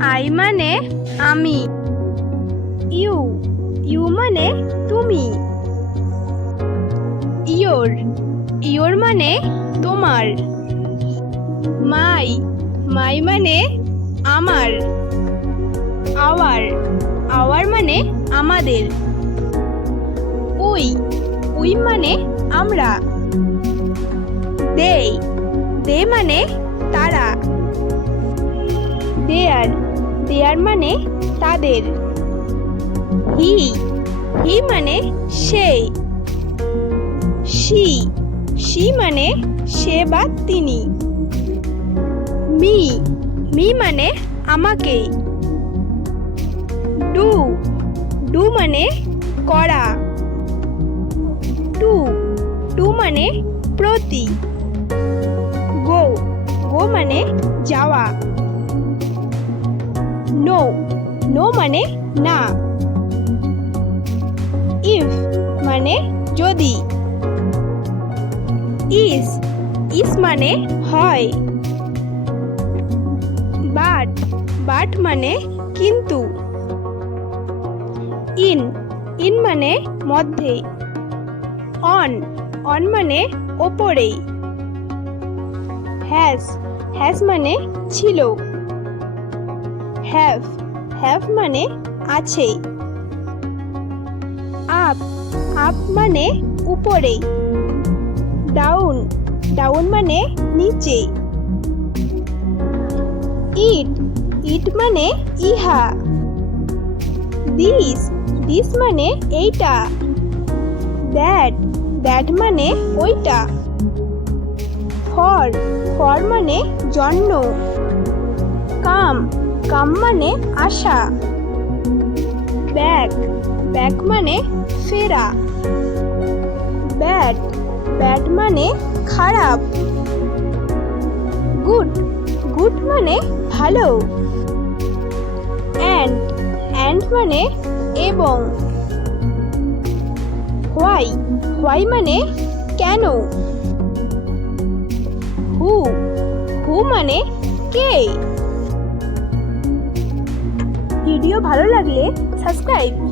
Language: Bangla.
আই মানে আমি। ইউ মানে তুমি। ইয়োর মানে তোমার। মাই মানে আমার। আওয়ার মানে আমাদের। উই মানে আমরা। দে মানে তারা। দেয়ার মানে তাদের। হি মানে সে। সি মানে সে বা তিনি। মি মানে আমাকে। ডু মানে করা। টু মানে প্রতি। গো মানে যাওয়া। নো মানে না। ইফ মানে যদি। ইস মানে হয়। বাট মানে কিন্তু। ইন মানে মধ্যে। অন মানে ওপরে। হ্যাজ মানে ছিল। হ্যাভ মানে আছে। আপ মানে উপরে। ডাউন মানে নিচে। ইট মানে ইহা। দিস মানে এইটা। দ্যাট মানে ওইটা। ফর মানে জন্য। কাম মানে আসা। ব্যাক মানে ফেরা। ব্যাড মানে খারাপ। গুড মানে ভালো। অ্যান্ড মানে এবং। হোয়াই মানে কেন। হু মানে কে। ভিডিও ভালো লাগলে সাবস্ক্রাইব।